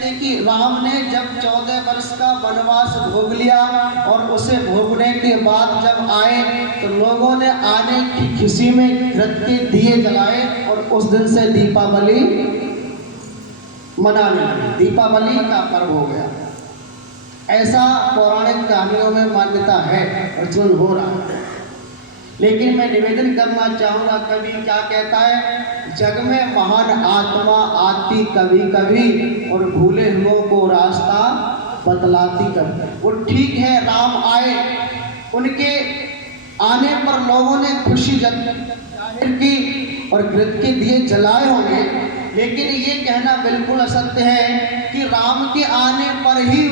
कहते कि राम ने जब 14 वर्ष का वनवास भोग लिया और उसे भोगने के बाद जब आए तो लोगों ने आने की खुशी में घृत के दिए जलाए और उस दिन से दीपावली मनाने लगे। दीपावली का पर्व हो गया। ऐसा पौराणिक कहानियों में मान्यता है, प्रचलन हो रहा है। लेकिन मैं निवेदन करना चाहूँगा, कवि क्या कहता है, जग में महान आत्मा आती कभी कभी और भूले हुओं को रास्ता बतलाती कभी। वो ठीक है, राम आए, उनके आने पर लोगों ने खुशी जाहिर की और घृत के दिए जलाए होंगे, लेकिन ये कहना बिल्कुल असत्य है कि राम के आने पर ही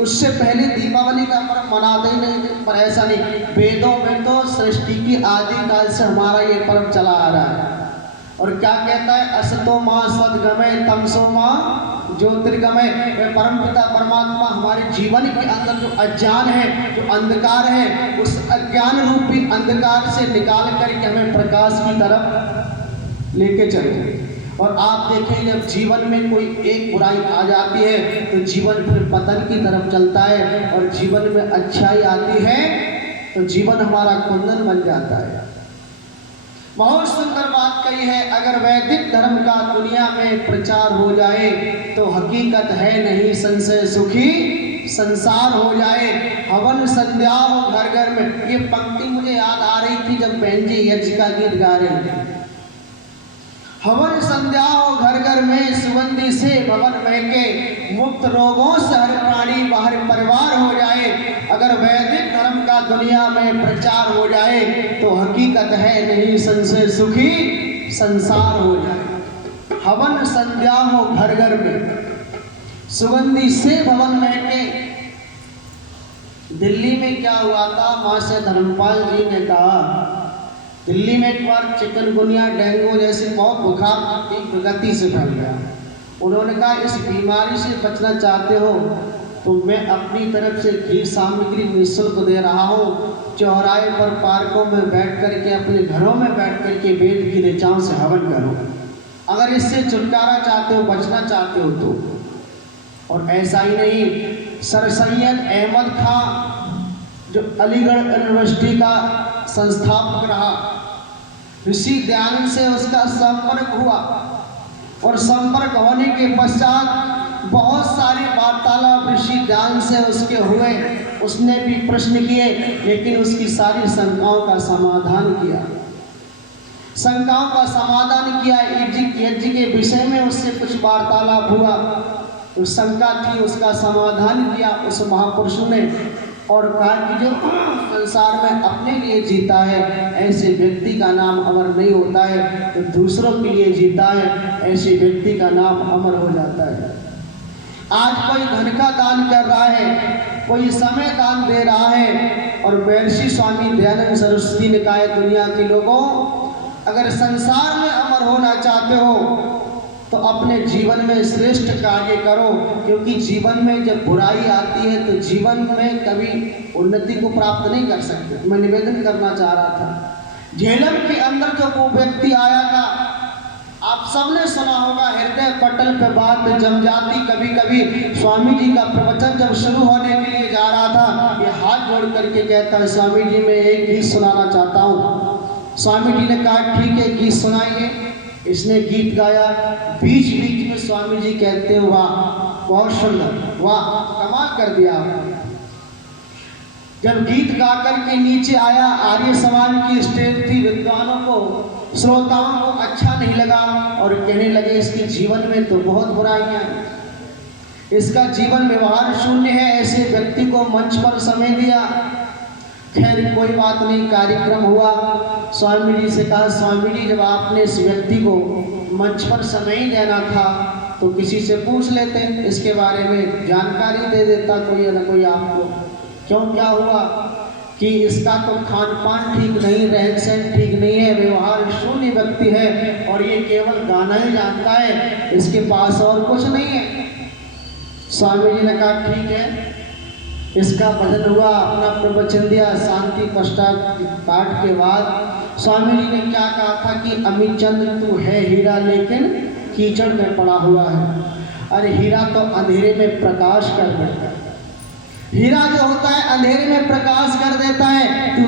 उससे पहले दीपावली का पर्व मनाते ही नहीं थे। पर ऐसा नहीं, वेदों में तो सृष्टि की आदि काल से हमारा ये पर्व चला आ रहा है। और क्या कहता है, असतो माँ सद्गमय तमसो माँ ज्योतिर्गमय। परम पिता परमात्मा हमारे जीवन के अंदर जो अज्ञान है, जो अंधकार है, उस अज्ञान रूपी अंधकार से निकाल करके हमें प्रकाश की तरफ लेके चले। और आप देखें, जब जीवन में कोई एक बुराई आ जाती है तो जीवन फिर पतन की तरफ चलता है, और जीवन में अच्छाई आती है तो जीवन हमारा कुंदन बन जाता है। बहुत सुंदर बात कही है, अगर वैदिक धर्म का दुनिया में प्रचार हो जाए तो हकीकत है नहीं संशय सुखी संसार हो जाए। हवन संध्या हो घर घर में। ये पंक्ति मुझे याद आ रही थी जब बहन जी यज्ञ का गीत गा रहे थे। हवन संध्या हो घर घर में, सुगंधि से भवन महके, मुक्त रोगों से हर प्राणी बाहर परिवार हो जाए। अगर वैदिक धर्म का दुनिया में प्रचार हो जाए तो हकीकत है नहीं संशय सुखी संसार हो जाए। हवन संध्या हो घर घर में, सुगंधि से भवन महके। दिल्ली में क्या हुआ था, मां से धर्मपाल जी ने कहा, दिल्ली में एक बार चिकनगुनिया डेंगू जैसे बहुत बुखार की प्रगति से फैल गया। उन्होंने कहा, इस बीमारी से बचना चाहते हो तो मैं अपनी तरफ से घी सामग्री निःशुल्क दे रहा हूँ। चौराहे पर पार्कों में बैठ करके, अपने घरों में बैठ करके वेद की ऋचाओं से हवन करो, अगर इससे छुटकारा चाहते हो, बचना चाहते हो तो। और ऐसा ही नहीं, सर सैयद अहमद खां जो अलीगढ़ यूनिवर्सिटी का संस्थापक रहा, ऋषि दयानंद से उसका संपर्क हुआ और संपर्क होने के पश्चात बहुत सारी वार्तालाप ऋषि दयानंद से उसके हुए। उसने भी प्रश्न किए, लेकिन उसकी सारी शंकाओं का समाधान किया। शंकाओं का समाधान किया। यज्ञ के विषय में उससे कुछ वार्तालाप हुआ, तो शंका थी, उसका समाधान किया उस महापुरुष ने। और कहा कि जो संसार में अपने लिए जीता है ऐसे व्यक्ति का नाम अमर नहीं होता है, तो दूसरों के लिए जीता है ऐसे व्यक्ति का नाम अमर हो जाता है। आज कोई धन का दान कर रहा है, कोई समय दान दे रहा है। और महर्षि स्वामी दयानंद सरस्वती ने कहा है, दुनिया के लोगों, अगर संसार में अमर होना चाहते हो तो अपने जीवन में श्रेष्ठ कार्य करो, क्योंकि जीवन में जब बुराई आती है तो जीवन में कभी उन्नति को प्राप्त नहीं कर सकते। मैं निवेदन करना चाह रहा था, झेलम के अंदर जो वो व्यक्ति आया था, आप सबने सुना होगा, हृदय पटल पे बात जम जाती। कभी कभी स्वामी जी का प्रवचन जब शुरू होने के लिए जा रहा था, ये हाथ जोड़ करके कहता है, स्वामी जी मैं एक गीत सुनाना चाहता हूँ। स्वामी जी ने कहा, ठीक है, गीत सुनाइए। इसने गीत गाया। बीच बीच में स्वामी जी कहते हैं, वाह बहुत सुंदर, वाह कमाल कर दिया। जब गीत गाकर के नीचे आया, आर्य समाज की स्टेज थी, विद्वानों को, श्रोताओं को अच्छा नहीं लगा और कहने लगे, इसके जीवन में तो बहुत बुराइयां, इसका जीवन व्यवहार शून्य है, ऐसे व्यक्ति को मंच पर समय दिया। खैर कोई बात नहीं, कार्यक्रम हुआ। स्वामी जी से कहा, स्वामी जी जब आपने इस व्यक्ति को मंच पर समय ही देना था तो किसी से पूछ लेते, इसके बारे में जानकारी दे देता कोई न कोई आपको। क्यों, क्या हुआ कि इसका तो खान पान ठीक नहीं, रहन सहन ठीक नहीं है, व्यवहार शून्य व्यक्ति है और ये केवल गाना ही जानता है, इसके पास और कुछ नहीं है। स्वामी जी ने कहा, ठीक है। इसका भजन हुआ, अपना प्रवचन दिया। शांति पाठ के बाद स्वामी जी ने क्या कहा था कि अमित चंद्र तू है हीरा लेकिन कीचड़ में पड़ा हुआ है। अरे हीरा तो अंधेरे में प्रकाश कर देता है। हीरा जो होता है अंधेरे में प्रकाश कर देता है। तो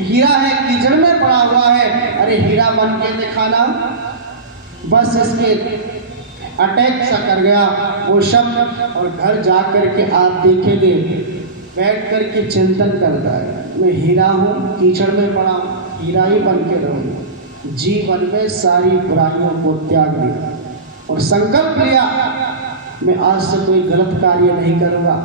हीरा है कीचड़ में पड़ा हुआ है, अरे हीरा बन के दिखाना। बस इसके अटैक सा कर गया वो शब्द, और घर जा कर के आप देखेंगे बैठ कर के चिंतन करता है, मैं हीरा हूँ, कीचड़ में पड़ा हूँ, हीरा ही बन के रहूँगा। जीवन में सारी बुराइयों को त्याग दिया और संकल्प लिया, मैं आज से कोई गलत कार्य नहीं करूँगा।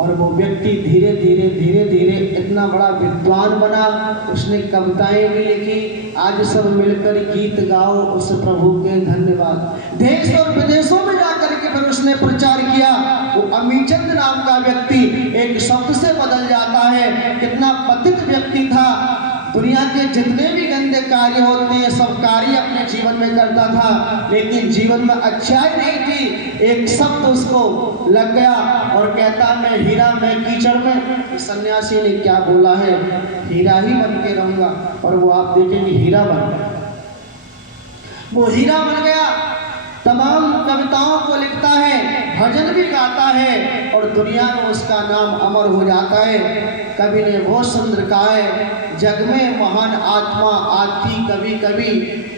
और वो व्यक्ति धीरे धीरे धीरे धीरे इतना बड़ा विद्वान बना, उसने कविताएं भी लिखी। आज सब मिलकर गीत गाओ उस प्रभु के धन्यवाद। देश और विदेशों में जाकर के फिर उसने प्रचार किया। वो अमीचंद नाम का व्यक्ति एक शब्द से बदल जाता है। कितना पतित व्यक्ति था, दुनिया के जितने भी गंदे कार्य होते हैं सब कार्य अपने जीवन में करता था, लेकिन जीवन में अच्छाई नहीं थी। एक शब्द उसको लग गया और कहता मैं हीरा मैं कीचड़ में। सन्यासी ने क्या बोला है, हीरा ही बन के रहूंगा। और वो आप देखेंगे हीरा बन गया, वो हीरा बन गया। तमाम कविताओं को लिखता है, भजन भी गाता है और दुनिया में उसका नाम अमर हो जाता है। कवि ने वो सुंदर कहा है, जग में महान आत्मा आती कभी कभी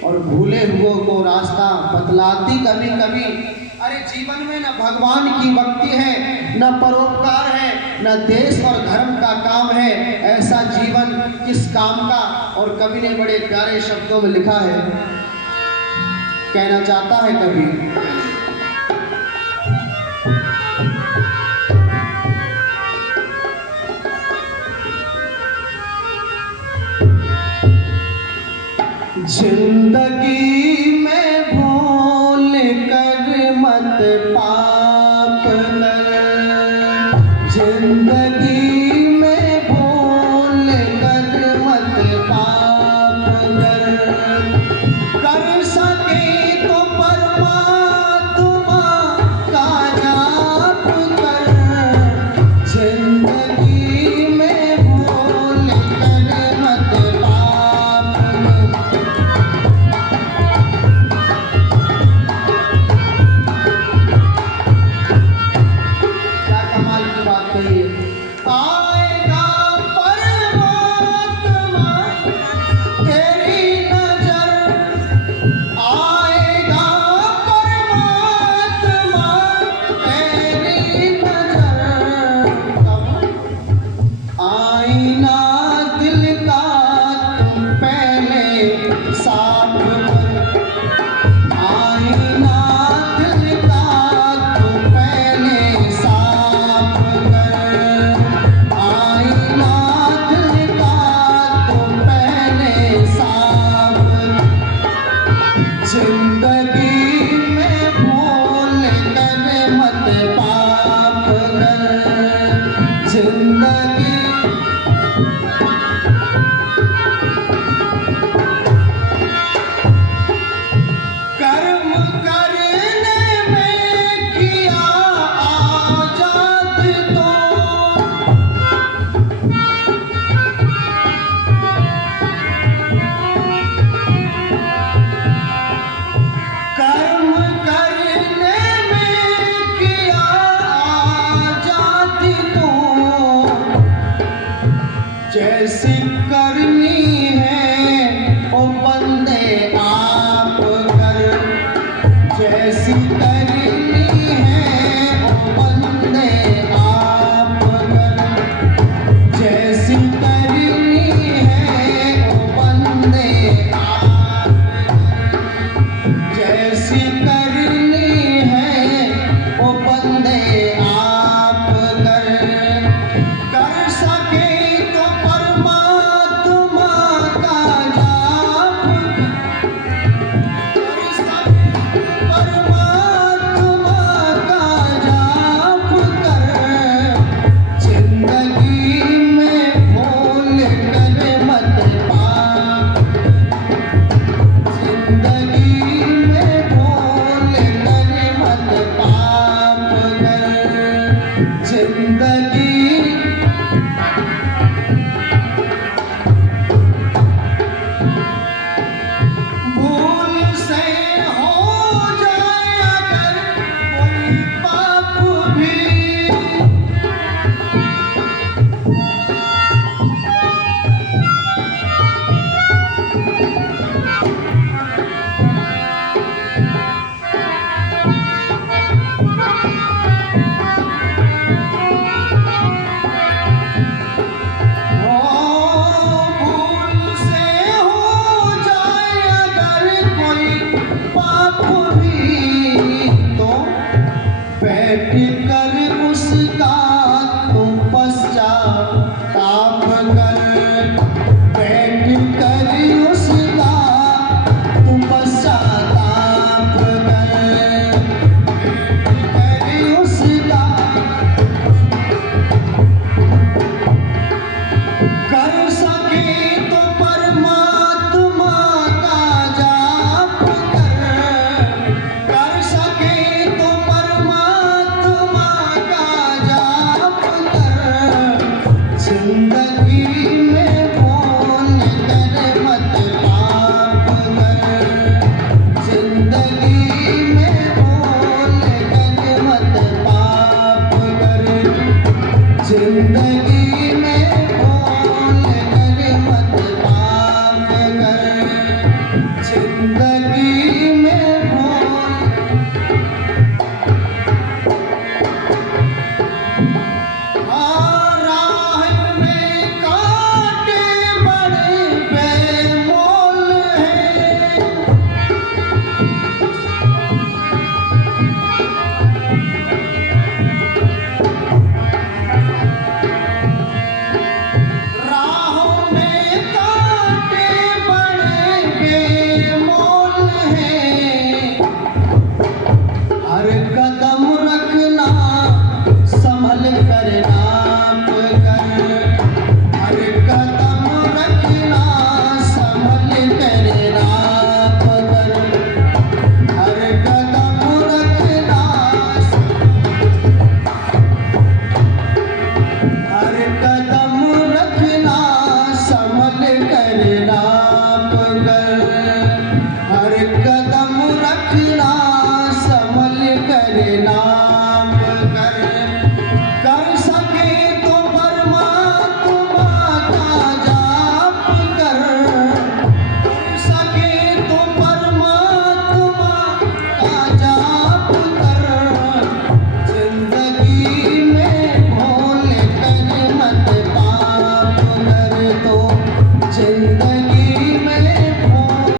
और भूले हुए को रास्ता बतलाती कभी कभी। अरे जीवन में न भगवान की भक्ति है, न परोपकार है, न देश और धर्म का काम है, ऐसा जीवन किस काम का। और कवि ने बड़े प्यारे शब्दों में लिखा है, कहना चाहता है कवि, जिंदगी में भूल कर मत पाप कर, जिंदगी में भूल कर मत पाप कर सके तो परमात्मा का जाप कर, जिंदगी में भूल कर मत पाप कर। जिंदगी